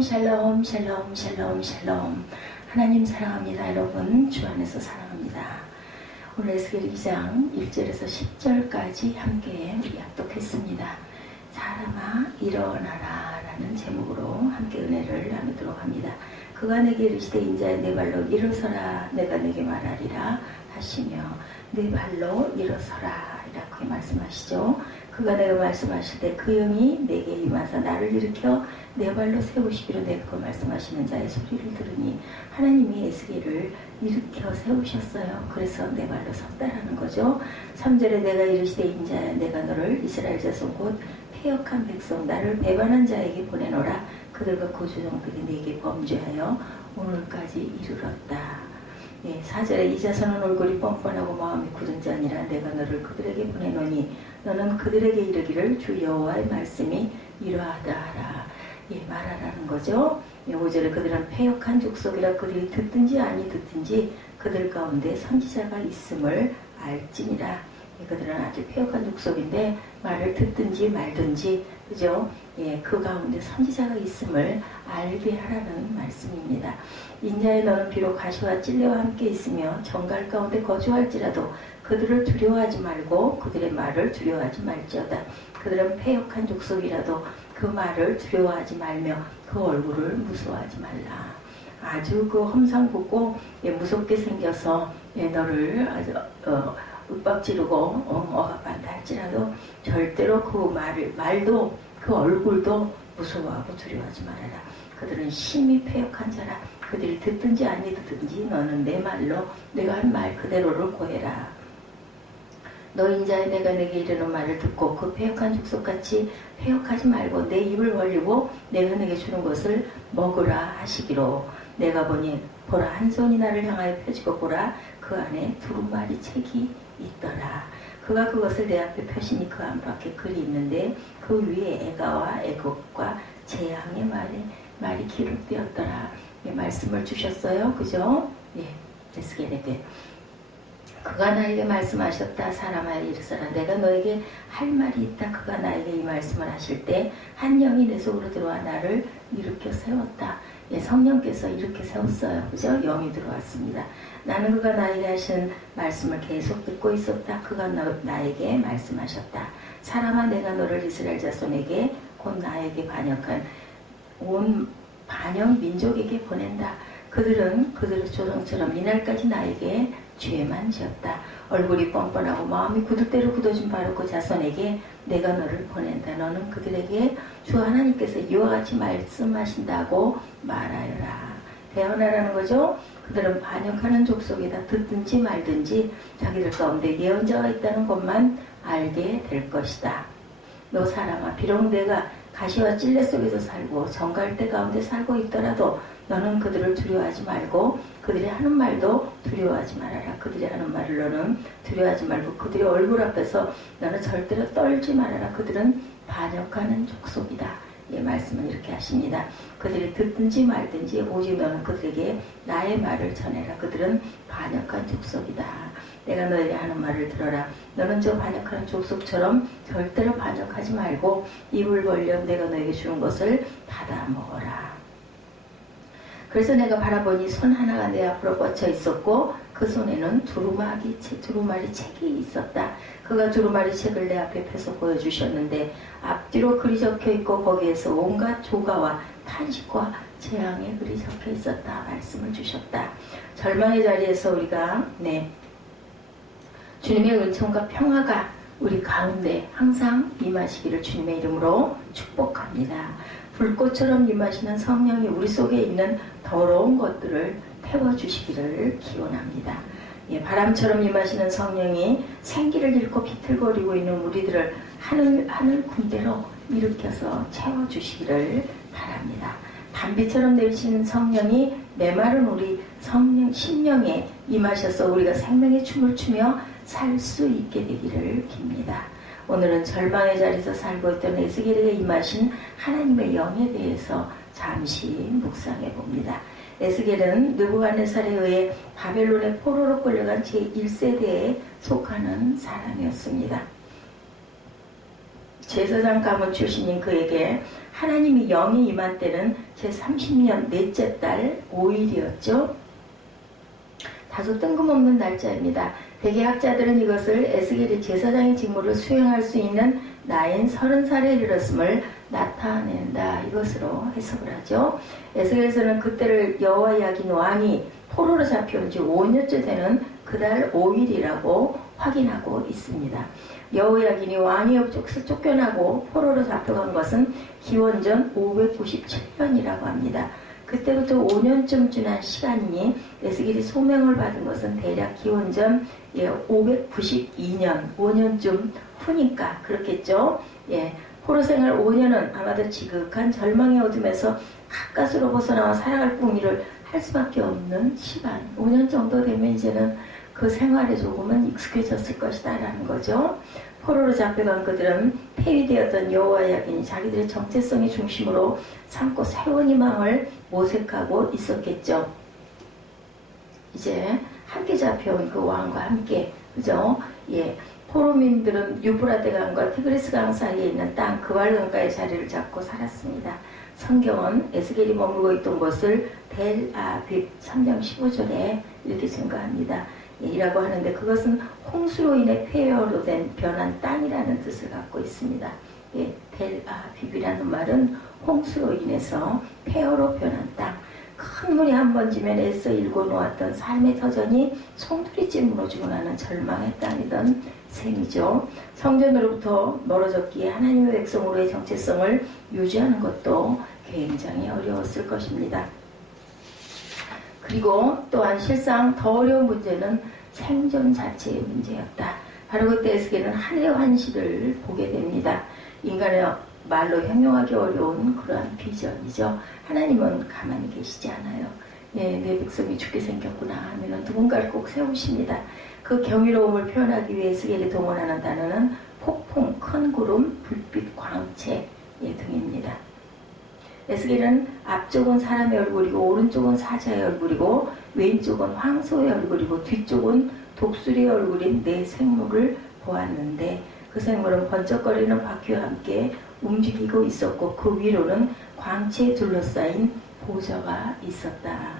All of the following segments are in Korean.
샬롬 샬롬 샬롬 샬롬. 하나님 사랑합니다. 여러분 주 안에서 사랑합니다. 오늘 에스겔 2장 1절에서 10절까지 함께 우리 합독했습니다. 사람아 일어나라 라는 제목으로 함께 은혜를 나누도록 합니다. 그가 내게 이르시되 인자야 내 발로 일어서라 내가 내게 말하리라 하시며 내 발로 일어서라 이렇게 말씀하시죠. 그가 내가 말씀하실 때 그 영이 내게 임하사 나를 일으켜 내 발로 세우시기로 내가 말씀하시는 자의 소리를 들으니 하나님이 에스겔을 일으켜 세우셨어요. 그래서 내 발로 섰다라는 거죠. 3절에 내가 이르시되 인자야 내가 너를 이스라엘 자손 곧 패역한 백성 나를 배반한 자에게 보내노라. 그들과 그 조정들이 내게 범죄하여 오늘까지 이르렀다. 4절에 이 자손은 얼굴이 뻔뻔하고 마음이 굳은 자 아니라 내가 너를 그들에게 보내노니 너는 그들에게 이르기를 주 여호와의 말씀이 이러하다 하라. 말하라는 거죠. 5절에 그들은 패역한 족속이라 그들이 듣든지 아니 듣든지 그들 가운데 선지자가 있음을 알지니라. 그들은 아주 패역한 족속인데 말을 듣든지 말든지 그죠? 그 가운데 선지자가 있음을 알게 하라는 말씀입니다. 인자의 너는 비록 가시와 찔레와 함께 있으며 정갈 가운데 거주할지라도 그들을 두려워하지 말고 그들의 말을 두려워하지 말지어다. 그들은 패역한 족속이라도 그 말을 두려워하지 말며 그 얼굴을 무서워하지 말라. 아주 그 험상궂고 무섭게 생겨서 너를 아주 윽박지르고 억압한다 할지라도 절대로 그 말도 그 얼굴도 무서워하고 두려워하지 말아라. 그들은 심히 패역한 자라. 그들이 듣든지 아니 듣든지 너는 내 말로 내가 한 말 그대로를 고해라. 너 인자에 내가 내게 이르는 말을 듣고 그 패역한 족속같이 패역하지 말고 내 입을 벌리고 내가 내게 주는 것을 먹으라 하시기로. 내가 보니 보라 한 손이 나를 향하여 펴지고 보라 그 안에 두루마리 책이 있더라. 그가 그것을 내 앞에 펴시니 그 안팎에 글이 있는데 그 위에 애가와 애곡과 재앙의 말이 기록되었더라. 말씀을 주셨어요. 그죠? 에스겔에게. 그가 나에게 말씀하셨다. 사람아 이르사라 내가 너에게 할 말이 있다. 그가 나에게 이 말씀을 하실 때 한 영이 내 속으로 들어와 나를 일으켜 세웠다. 성령께서 이렇게 세웠어요. 그죠? 영이 들어왔습니다. 나는 그가 나에게 하신 말씀을 계속 듣고 있었다. 그가 나에게 말씀하셨다. 사람아 내가 너를 이스라엘 자손에게 곧 나에게 반역한 온 반역 민족에게 보낸다. 그들은 그들의 조상처럼 이날까지 나에게 죄만 지었다. 얼굴이 뻔뻔하고 마음이 굳을 대로 굳어진 바로 그 자손에게 내가 너를 보낸다. 너는 그들에게 주 하나님께서 이와 같이 말씀하신다고 말하여라. 대언하라는 거죠. 그들은 반역하는 족속이다. 듣든지 말든지 자기들 가운데 예언자가 있다는 것만 알게 될 것이다. 너 사람아 비록 내가 가시와 찔레 속에서 살고 정갈대 가운데 살고 있더라도 너는 그들을 두려워하지 말고 그들이 하는 말도 두려워하지 말아라. 그들이 하는 말을 너는 두려워하지 말고 그들의 얼굴 앞에서 너는 절대로 떨지 말아라. 그들은 반역하는 족속이다. 말씀은 이렇게 하십니다. 그들이 듣든지 말든지 오직 너는 그들에게 나의 말을 전해라. 그들은 반역한 족속이다. 내가 너에게 하는 말을 들어라. 너는 저 반역하는 족속처럼 절대로 반역하지 말고 입을 벌려 내가 너에게 주는 것을 받아 먹어라. 그래서 내가 바라보니 손 하나가 내 앞으로 뻗쳐 있었고 그 손에는 두루마리 책이 있었다. 그가 두루마리 책을 내 앞에 펴서 보여주셨는데 앞뒤로 글이 적혀 있고 거기에서 온갖 조가와 탄식과 재앙의 글이 적혀 있었다. 말씀을 주셨다. 절망의 자리에서 우리가 주님의 은총과 평화가 우리 가운데 항상 임하시기를 주님의 이름으로 축복합니다. 불꽃처럼 임하시는 성령이 우리 속에 있는 더러운 것들을 태워주시기를 기원합니다. 바람처럼 임하시는 성령이 생기를 잃고 비틀거리고 있는 우리들을 하늘 군대로 일으켜서 채워주시기를 바랍니다. 단비처럼 내리시는 성령이 메마른 우리 심령에 임하셔서 우리가 생명의 춤을 추며 살 수 있게 되기를 빕니다. 오늘은 절망의 자리에서 살고 있던 에스겔에게 임하신 하나님의 영에 대해서 잠시 묵상해 봅니다. 에스겔은 느부갓네살에 의해 바벨론의 포로로 끌려간 제1세대에 속하는 사람이었습니다. 제사장 가문 출신인 그에게 하나님의 영이 임한 때는 제30년 넷째 달 5일이었죠. 다소 뜬금없는 날짜입니다. 대개 학자들은 이것을 에스겔이 제사장의 직무를 수행할 수 있는 나이인 30살에 이르렀음을 나타낸다, 이것으로 해석을 하죠. 에스겔에서는 그때를 여호와 야긴 왕이 포로로 잡혀온 지 5년째 되는 그달 5일이라고 확인하고 있습니다. 여호야긴이 왕위 업적에서 쫓겨나고 포로로 잡혀간 것은 기원전 597년이라고 합니다. 그때부터 5년쯤 지난 시간이니 에스겔이 소명을 받은 것은 대략 기원전 592년, 5년쯤 후니까 그렇겠죠. 예, 포로 생활 5년은 아마도 지극한 절망의 어둠에서 가까스로 벗어나와 살아갈 꿈일을 할 수밖에 없는 시간. 5년 정도 되면 이제는 그 생활에 조금은 익숙해졌을 것이다 라는 거죠. 포로로 잡혀간 그들은 폐위되었던 여호와 야긴이 자기들의 정체성의 중심으로 삼고 새로운 희망을 모색하고 있었겠죠. 이제 함께 잡혀온 그 왕과 함께, 그죠? 예, 포로민들은 유브라데 강과 티그리스 강 사이에 있는 땅 그왈 강가의 자리를 잡고 살았습니다. 성경은 에스겔이 머물고 있던 곳을 델아빕 3장 15절에 이렇게 증거합니다. 예, 이라고 하는데 그것은 홍수로 인해 폐허로 된 변한 땅이라는 뜻을 갖고 있습니다. 예, 델아빕이라는 말은 홍수로 인해서 폐허로 변한 땅. 큰 물이 한 번 지면 애써 일궈 놓았던 삶의 터전이 송두리째 무너지고 나는 절망의 땅이던 셈이죠. 성전으로부터 멀어졌기에 하나님의 백성으로의 정체성을 유지하는 것도 굉장히 어려웠을 것입니다. 그리고 또한 실상 더 어려운 문제는 생존 자체의 문제였다. 바로 그때 에스겔은 하늘의 환시를 보게 됩니다. 인간의 말로 형용하기 어려운 그러한 비전이죠. 하나님은 가만히 계시지 않아요. 예, 내 백성이 죽게 생겼구나 하면 누군가를 꼭 세우십니다. 그 경이로움을 표현하기 위해 에스겔이 동원하는 단어는 폭풍, 큰 구름, 불빛, 광채 등입니다. 에스겔은 앞쪽은 사람의 얼굴이고 오른쪽은 사자의 얼굴이고 왼쪽은 황소의 얼굴이고 뒤쪽은 독수리의 얼굴인 네 생물을 보았는데 그 생물은 번쩍거리는 바퀴와 함께 움직이고 있었고 그 위로는 광채에 둘러싸인 보좌가 있었다.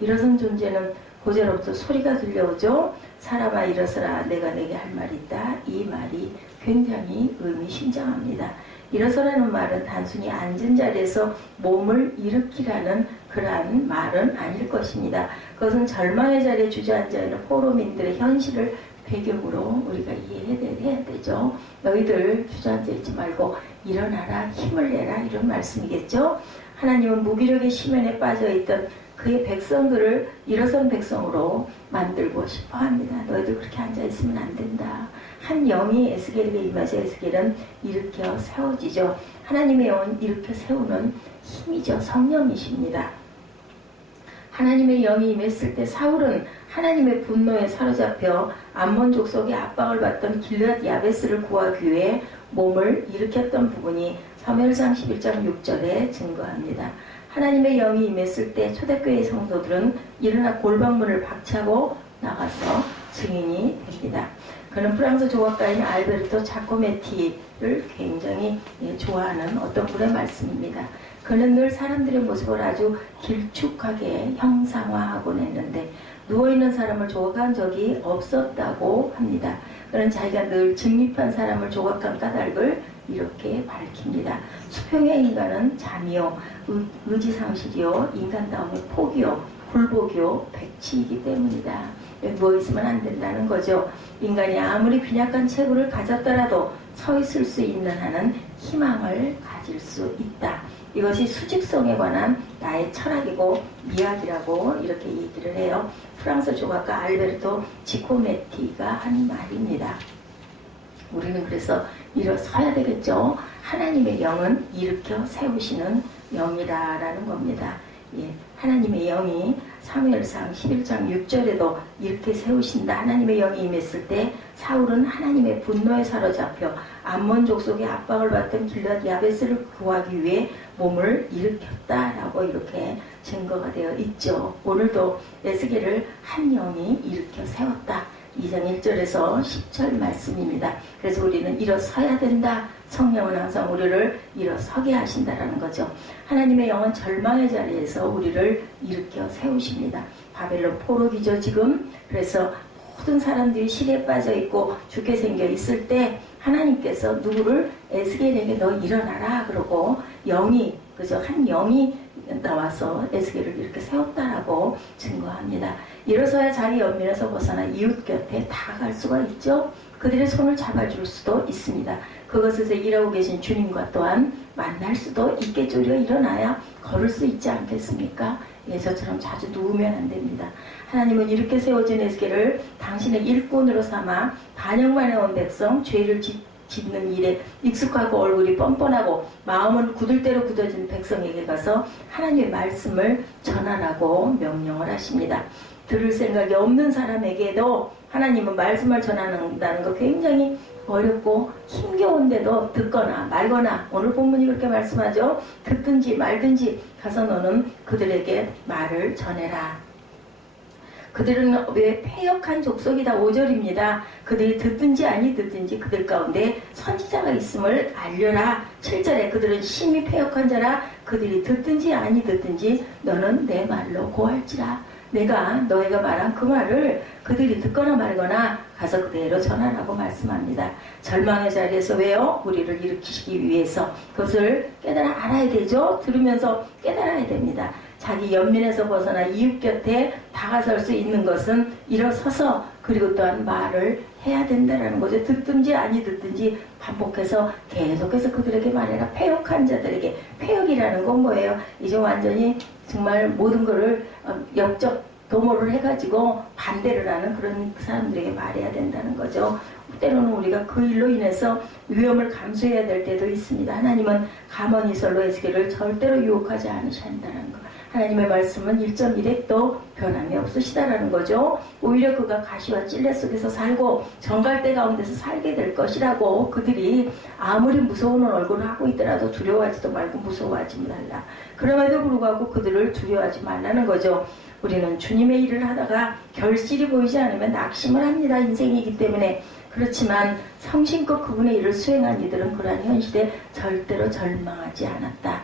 일어선 존재는 보좌로부터 소리가 들려오죠. 사람아 일어서라, 내가 내게 할 말이 있다. 이 말이 굉장히 의미심장합니다. 일어서라는 말은 단순히 앉은 자리에서 몸을 일으키라는 그러한 말은 아닐 것입니다. 그것은 절망의 자리에 주저앉아 있는 포로민들의 현실을 배경으로 우리가 이해해야 되죠. 너희들 주저앉아 있지 말고 일어나라, 힘을 내라, 이런 말씀이겠죠. 하나님은 무기력의 심연에 빠져있던 그의 백성들을 일어선 백성으로 만들고 싶어 합니다. 너희들 그렇게 앉아있으면 안 된다. 한 영이 에스겔에게 임하자 에스겔은 일으켜 세워지죠. 하나님의 영은 일으켜 세우는 힘이죠. 성령이십니다. 하나님의 영이 임했을 때 사울은 하나님의 분노에 사로잡혀 암몬 족속의 압박을 받던 길앗 야베스를 구하기 위해 몸을 일으켰던 부분이 사무엘상 11장 6절에 증거합니다. 하나님의 영이 임했을 때 초대교회 성도들은 일어나 골방문을 박차고 나가서 증인이 됩니다. 그는 프랑스 조각가인 알베르토 자코메티를 굉장히 좋아하는 어떤 분의 말씀입니다. 그는 늘 사람들의 모습을 아주 길쭉하게 형상화하곤 했는데 누워있는 사람을 조각한 적이 없었다고 합니다. 그는 자기가 늘 직립한 사람을 조각한 까닭을 이렇게 밝힙니다. 수평의 인간은 잠이요, 의지상실이요, 인간다움의 포기요, 굴복이요, 백치이기 때문이다. 누워 있으면 안 된다는 거죠. 인간이 아무리 빈약한 체구를 가졌더라도 서 있을 수 있는 한은 희망을 가질 수 있다. 이것이 수직성에 관한 나의 철학이고 미학이라고 이렇게 얘기를 해요. 프랑스 조각가 알베르토 지코메티가 한 말입니다. 우리는 그래서 일어서야 되겠죠. 하나님의 영은 일으켜 세우시는 영이라는 겁니다. 예, 하나님의 영이 사무엘상 11장 6절에도 이렇게 세우신다. 하나님의 영이 임했을 때 사울은 하나님의 분노에 사로잡혀 암몬 족속의 압박을 받던 길앗 야베스를 구하기 위해 몸을 일으켰다라고 이렇게 증거가 되어 있죠. 오늘도 에스겔을 한 영이 일으켜 세웠다. 2장 1절에서 10절 말씀입니다. 그래서 우리는 일어서야 된다. 성령은 항상 우리를 일어서게 하신다라는 거죠. 하나님의 영은 절망의 자리에서 우리를 일으켜 세우십니다. 바벨론 포로기죠 지금. 그래서 모든 사람들이 시리에 빠져 있고 죽게 생겨 있을 때 하나님께서 누구를 에스겔에게 너 일어나라 그러고 영이 그죠 한 영이 나와서 에스겔을 이렇게 세웠다라고 증거합니다. 일어서야 자기 연민에서 벗어나 이웃 곁에 다가갈 수가 있죠. 그들의 손을 잡아줄 수도 있습니다. 그것에서 일하고 계신 주님과 또한 만날 수도 있겠죠. 우리가 일어나야 걸을 수 있지 않겠습니까? 예, 저처럼 자주 누우면 안 됩니다. 하나님은 이렇게 세워진 에스겔을 당신의 일꾼으로 삼아 반영 만에 온 백성, 죄를 짓는 일에 익숙하고 얼굴이 뻔뻔하고 마음은 굳을 대로 굳어진 백성에게 가서 하나님의 말씀을 전하라고 명령을 하십니다. 들을 생각이 없는 사람에게도 하나님은 말씀을 전한다는 거 굉장히 어렵고 힘겨운데도 듣거나 말거나 오늘 본문이 그렇게 말씀하죠. 듣든지 말든지 가서 너는 그들에게 말을 전해라. 그들은 왜 패역한 족속이다 5절입니다. 그들이 듣든지 아니 듣든지 그들 가운데 선지자가 있음을 알려라. 7절에 그들은 심히 패역한 자라 그들이 듣든지 아니 듣든지 너는 내 말로 고할지라. 내가 너희가 말한 그 말을 그들이 듣거나 말거나 가서 그대로 전하라고 말씀합니다. 절망의 자리에서 왜요? 우리를 일으키시기 위해서 그것을 깨달아 알아야 되죠. 들으면서 깨달아야 됩니다. 자기 연민에서 벗어나 이웃 곁에 다가설 수 있는 것은 일어서서 그리고 또한 말을 해야 된다는 거죠. 듣든지 아니 듣든지 반복해서 계속해서 그들에게 말해라. 패역한 자들에게. 패역이라는 건 뭐예요? 이제 완전히 정말 모든 것을 역적 도모를 해가지고 반대를 하는 그런 사람들에게 말해야 된다는 거죠. 때로는 우리가 그 일로 인해서 위험을 감수해야 될 때도 있습니다. 하나님은 가만히설로 에스겔을 절대로 유혹하지 않으신다는 것. 하나님의 말씀은 1.1핵도 변함이 없으시다라는 거죠. 오히려 그가 가시와 찔레 속에서 살고 정갈대 가운데서 살게 될 것이라고 그들이 아무리 무서운 얼굴을 하고 있더라도 두려워하지도 말고 무서워하지 말라. 그럼에도 불구하고 그들을 두려워하지 말라는 거죠. 우리는 주님의 일을 하다가 결실이 보이지 않으면 낙심을 합니다. 인생이기 때문에. 그렇지만 성심껏 그분의 일을 수행한 이들은 그러한 현실에 절대로 절망하지 않았다.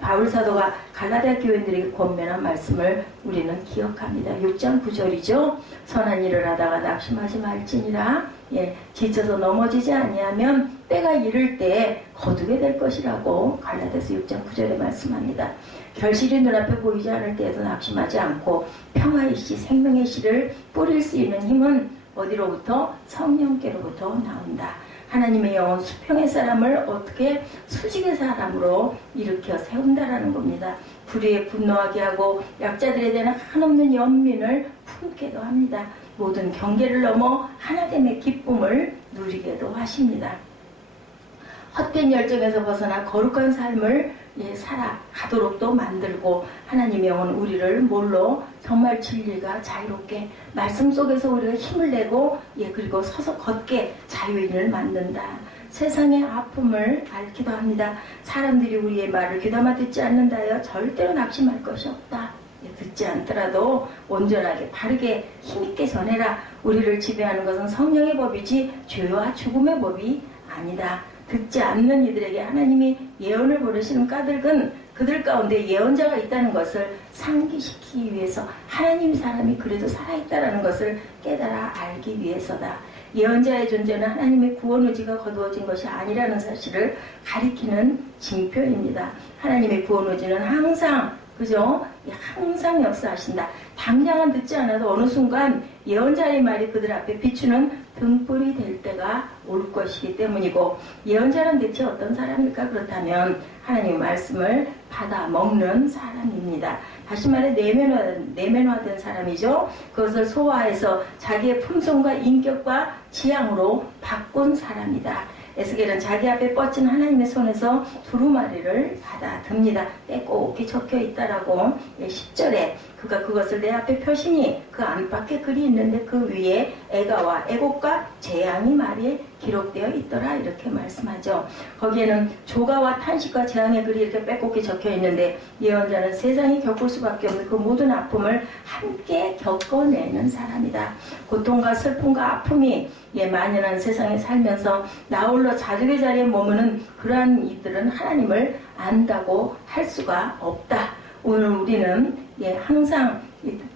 바울 사도가 갈라디아 교인들에게 권면한 말씀을 우리는 기억합니다. 6장 9절이죠. 선한 일을 하다가 낙심하지 말지니라. 예, 지쳐서 넘어지지 아니하면 때가 이를 때 거두게 될 것이라고 갈라디아서 6장 9절에 말씀합니다. 결실이 눈앞에 보이지 않을 때에도 낙심하지 않고 평화의 씨, 생명의 씨를 뿌릴 수 있는 힘은 어디로부터? 성령께로부터 나온다. 하나님의 영은 수평의 사람을 어떻게 수직의 사람으로 일으켜 세운다라는 겁니다. 불의에 분노하게 하고 약자들에 대한 한없는 연민을 품게도 합니다. 모든 경계를 넘어 하나됨의 기쁨을 누리게도 하십니다. 헛된 열정에서 벗어나 거룩한 삶을 살아가도록도 만들고 하나님의 영은 우리를 뭘로 정말 진리가 자유롭게 말씀 속에서 우리가 힘을 내고 그리고 서서 걷게 자유인을 만든다. 세상의 아픔을 앓기도 합니다. 사람들이 우리의 말을 귀담아 듣지 않는다여 절대로 낙심할 것이 없다. 듣지 않더라도 온전하게 바르게 힘있게 전해라. 우리를 지배하는 것은 성령의 법이지 죄와 죽음의 법이 아니다. 듣지 않는 이들에게 하나님이 예언을 보내시는 까닭은 그들 가운데 예언자가 있다는 것을 상기시키기 위해서 하나님 사람이 그래도 살아있다는 것을 깨달아 알기 위해서다. 예언자의 존재는 하나님의 구원 의지가 거두어진 것이 아니라는 사실을 가리키는 징표입니다. 하나님의 구원 의지는 항상 그죠? 항상 역사하신다. 당장은 듣지 않아도 어느 순간 예언자의 말이 그들 앞에 비추는 등불이 될 때가 올 것이기 때문이고 예언자는 대체 어떤 사람일까? 그렇다면 하나님의 말씀을 받아 먹는 사람입니다. 다시 말해 내면화된 사람이죠. 그것을 소화해서 자기의 품성과 인격과 지향으로 바꾼 사람이다. 에스겔은 자기 앞에 뻗친 하나님의 손에서 두루마리를 받아 듭니다. 빼곡히 적혀있다라고 10절에 그가 그것을 내 앞에 펴시니 그 안팎에 글이 있는데 그 위에 애가와 애곡과 재앙이 말이 기록되어 있더라 이렇게 말씀하죠. 거기에는 조가와 탄식과 재앙의 글이 이렇게 빼곡히 적혀 있는데 예언자는 세상이 겪을 수밖에 없는 그 모든 아픔을 함께 겪어내는 사람이다. 고통과 슬픔과 아픔이 만연한 세상에 살면서 나홀로 자족의 자리에 머무는 그러한 이들은 하나님을 안다고 할 수가 없다. 오늘 우리는 항상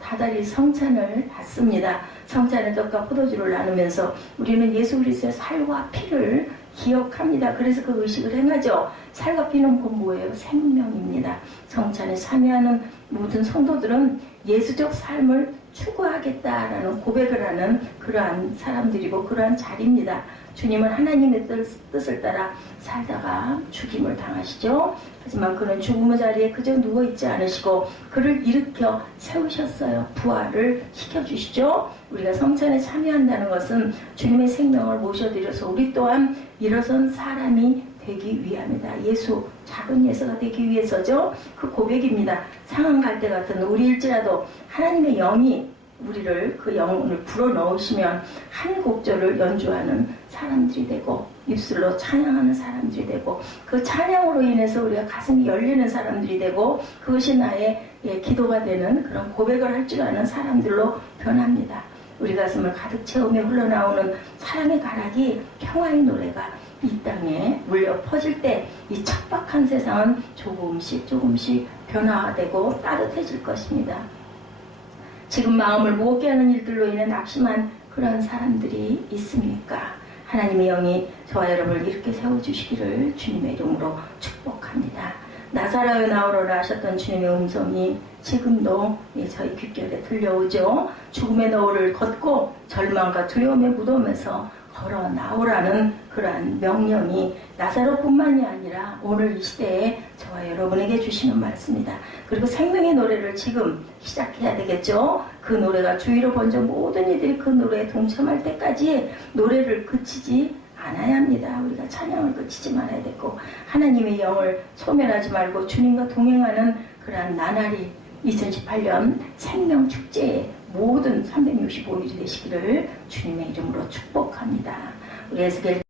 다달이 성찬을 받습니다. 성찬의 떡과 포도주를 나누면서 우리는 예수 그리스도의 살과 피를 기억합니다. 그래서 그 의식을 행하죠. 살과 피는 곧 뭐예요? 생명입니다. 성찬에 참여하는 모든 성도들은 예수적 삶을 추구하겠다라는 고백을 하는 그러한 사람들이고 그러한 자리입니다. 주님은 하나님의 뜻을 따라 살다가 죽임을 당하시죠. 하지만 그는 죽음의 자리에 그저 누워있지 않으시고 그를 일으켜 세우셨어요. 부활을 시켜주시죠. 우리가 성찬에 참여한다는 것은 주님의 생명을 모셔드려서 우리 또한 일어선 사람이 되기 위함이다. 작은 예수가 되기 위해서죠. 그 고백입니다. 상한 갈대 같은 우리일지라도 하나님의 영이 우리를 그 영혼을 불어넣으시면 한 곡절을 연주하는 사람들이 되고 입술로 찬양하는 사람들이 되고 그 찬양으로 인해서 우리가 가슴이 열리는 사람들이 되고 그것이 나의 기도가 되는 그런 고백을 할 줄 아는 사람들로 변합니다. 우리 가슴을 가득 채우며 흘러나오는 사랑의 가락이 평화의 노래가 이 땅에 울려 퍼질 때 이 척박한 세상은 조금씩 변화되고 따뜻해질 것입니다. 지금 마음을 무겁게 하는 일들로 인해 낙심한 그런 사람들이 있습니까? 하나님의 영이 저와 여러분을 이렇게 세워주시기를 주님의 이름으로 축복합니다. 나사로에 나오러라 하셨던 주님의 음성이 지금도 저희 귓결에 들려오죠. 죽음의 너울을 걷고 절망과 두려움에 묻으면서 걸어 나오라는 그러한 명령이 나사로뿐만이 아니라 오늘 이 시대에 저와 여러분에게 주시는 말씀이다. 그리고 생명의 노래를 지금 시작해야 되겠죠. 그 노래가 주위로 번져 모든 이들이 그 노래에 동참할 때까지 노래를 그치지 않아야 합니다. 우리가 찬양을 그치지 말아야 되고 하나님의 영을 소멸하지 말고 주님과 동행하는 그러한 나날이 2018년 생명축제의 모든 365일이 되시기를 주님의 이름으로 축복합니다. 우리 에스겔